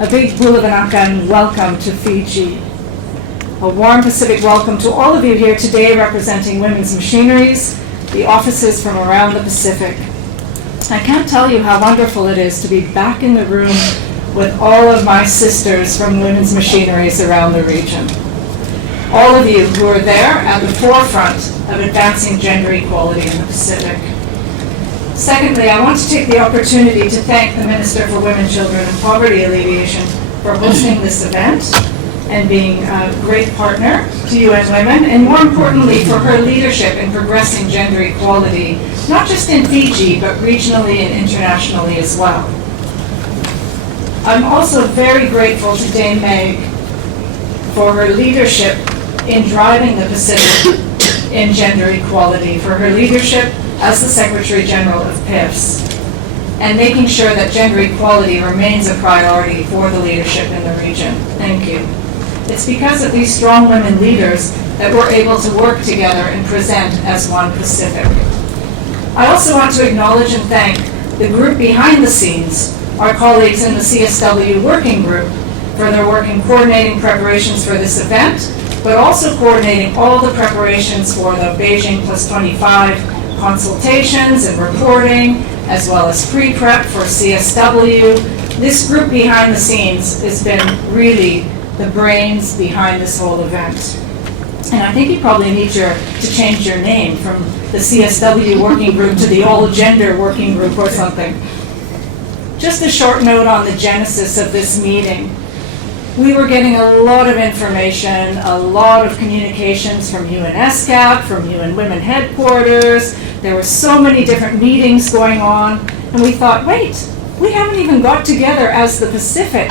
A big Bulabanakan welcome to Fiji. A warm Pacific welcome to all of you here today representing Women's Machineries, the offices from around the Pacific. I can't tell you how wonderful it is to be back in the room with all of my sisters from Women's Machineries around the region. All of you who are there at the forefront of advancing gender equality in the Pacific. Secondly, I want to take the opportunity to thank the Minister for Women, Children and Poverty Alleviation for hosting this event and being a great partner to UN Women, and more importantly for her leadership in progressing gender equality, not just in Fiji, but regionally and internationally as well. I'm also very grateful to Dame Meg for her leadership in driving the Pacific in gender equality, for her leadership as the Secretary General of PIFS, and making sure that gender equality remains a priority for the leadership in the region. Thank you. It's because of these strong women leaders that we're able to work together and present as one Pacific. I also want to acknowledge and thank the group behind the scenes, our colleagues in the CSW Working Group, for their work in coordinating preparations for this event, but also coordinating all the preparations for the Beijing +25 consultations and reporting, as well as pre-prep for CSW. This group behind the scenes has been really the brains behind this whole event. And I think you probably need to change your name from the CSW Working Group to the All Gender Working Group or something. Just a short note on the genesis of this meeting. We were getting a lot of information, a lot of communications from UNSCAP, from UN Women Headquarters. There were so many different meetings going on, and we thought, wait, we haven't even got together as the Pacific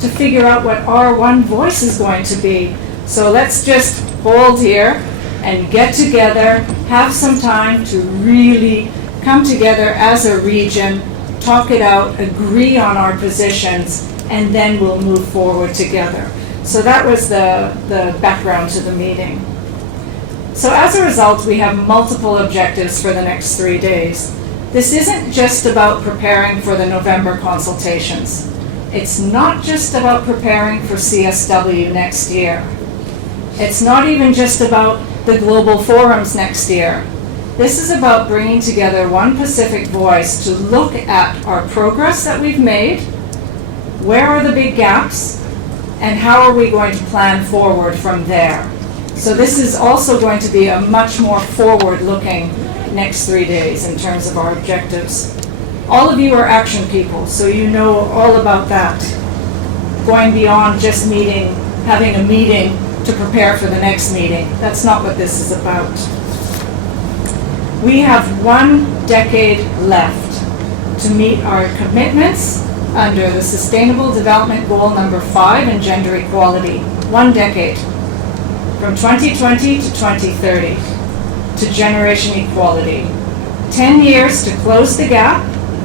to figure out what our one voice is going to be. So let's just hold here and get together, have some time to really come together as a region, talk it out, agree on our positions, and then we'll move forward together. So that was the background to the meeting. So as a result, we have multiple objectives for the next 3 days. This isn't just about preparing for the November consultations. It's not just about preparing for CSW next year. It's not even just about the global forums next year. This is about bringing together one Pacific voice to look at our progress that we've made, where are the big gaps, and how are we going to plan forward from there. So this is also going to be a much more forward-looking next 3 days in terms of our objectives. All of you are action people, so you know all about that. Going beyond just having a meeting to prepare for the next meeting. That's not what this is about. We have 1 decade left to meet our commitments under the Sustainable Development Goal number 5 in gender equality. 1 decade. From 2020 to 2030 to generation equality. 10 years to close the gap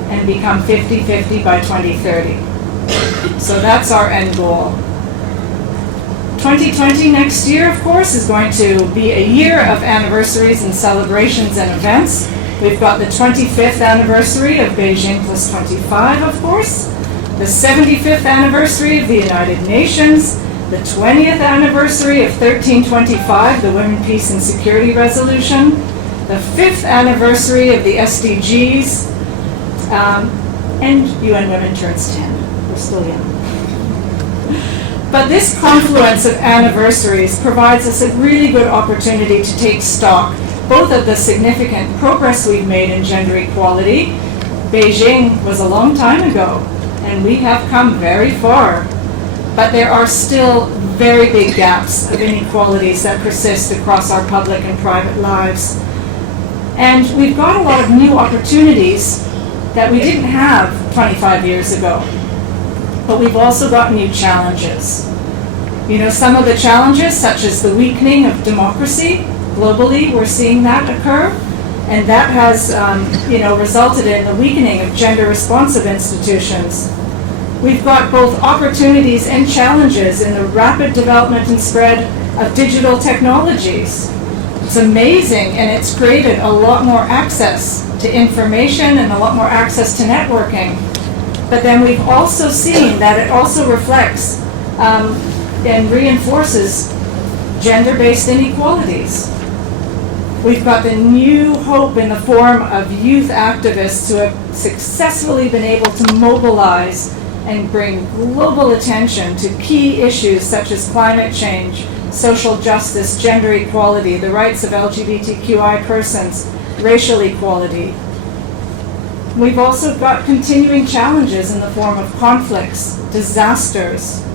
and become 50-50 by 2030. So that's our end goal. 2020 next year, of course, is going to be a year of anniversaries and celebrations and events. We've got the 25th anniversary of Beijing +25, of course, the 75th anniversary of the United Nations, the 20th anniversary of 1325, the Women, Peace and Security Resolution, the 5th anniversary of the SDGs, and UN Women turns 10. We're still young. But this confluence of anniversaries provides us a really good opportunity to take stock, both of the significant progress we've made in gender equality. Beijing was a long time ago, and we have come very far. But there are still very big gaps of inequalities that persist across our public and private lives. And we've got a lot of new opportunities that we didn't have 25 years ago. But we've also got new challenges. You know, some of the challenges, such as the weakening of democracy globally, we're seeing that occur. And that has, resulted in the weakening of gender-responsive institutions. We've got both opportunities and challenges in the rapid development and spread of digital technologies. It's amazing, and it's created a lot more access to information and a lot more access to networking. But then we've also seen that it also reflects and reinforces gender-based inequalities. We've got the new hope in the form of youth activists who have successfully been able to mobilize and bring global attention to key issues such as climate change, social justice, gender equality, the rights of LGBTQI persons, racial equality. We've also got continuing challenges in the form of conflicts, disasters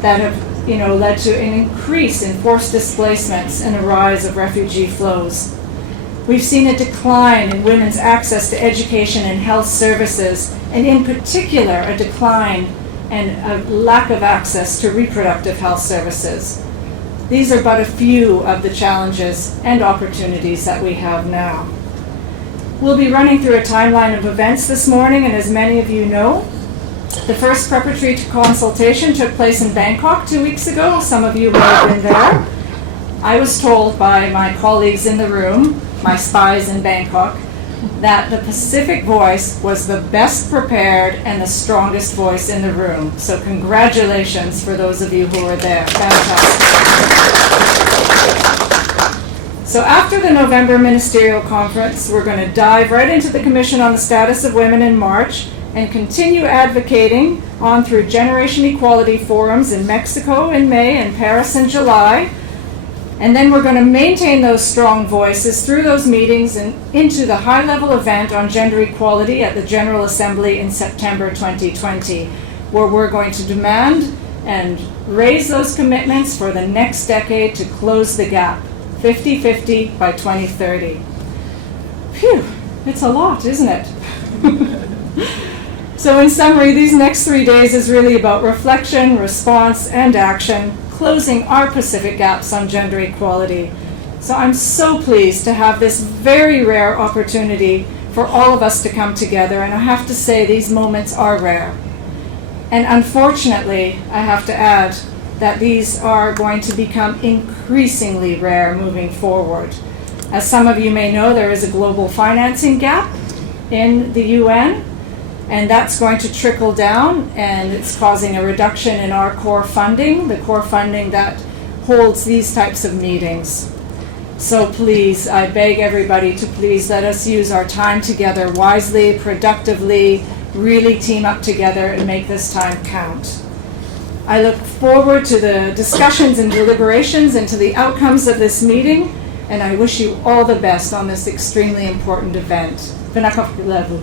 that have led to an increase in forced displacements and a rise of refugee flows. We've seen a decline in women's access to education and health services, and in particular, a decline and a lack of access to reproductive health services. These are but a few of the challenges and opportunities that we have now. We'll be running through a timeline of events this morning, and as many of you know, the first preparatory consultation took place in Bangkok 2 weeks ago. Some of you may have been there. I was told by my colleagues in the room, my spies in Bangkok, that the Pacific voice was the best prepared and the strongest voice in the room. So congratulations for those of you who were there. Fantastic. So after the November Ministerial Conference, we're going to dive right into the Commission on the Status of Women in March and continue advocating on through Generation Equality forums in Mexico in May and Paris in July. And then we're going to maintain those strong voices through those meetings and into the high-level event on gender equality at the General Assembly in September 2020, where we're going to demand and raise those commitments for the next decade to close the gap, 50-50 by 2030. Phew, it's a lot, isn't it? So in summary, these next 3 days is really about reflection, response, and action, closing our Pacific gaps on gender equality. So I'm so pleased to have this very rare opportunity for all of us to come together, and I have to say these moments are rare. And unfortunately, I have to add that these are going to become increasingly rare moving forward. As some of you may know, there is a global financing gap in the UN, and that's going to trickle down, and it's causing a reduction in our core funding, the core funding that holds these types of meetings. So please, I beg everybody to please let us use our time together wisely, productively, really team up together and make this time count. I look forward to the discussions and deliberations and to the outcomes of this meeting, and I wish you all the best on this extremely important event. Vinakav levu.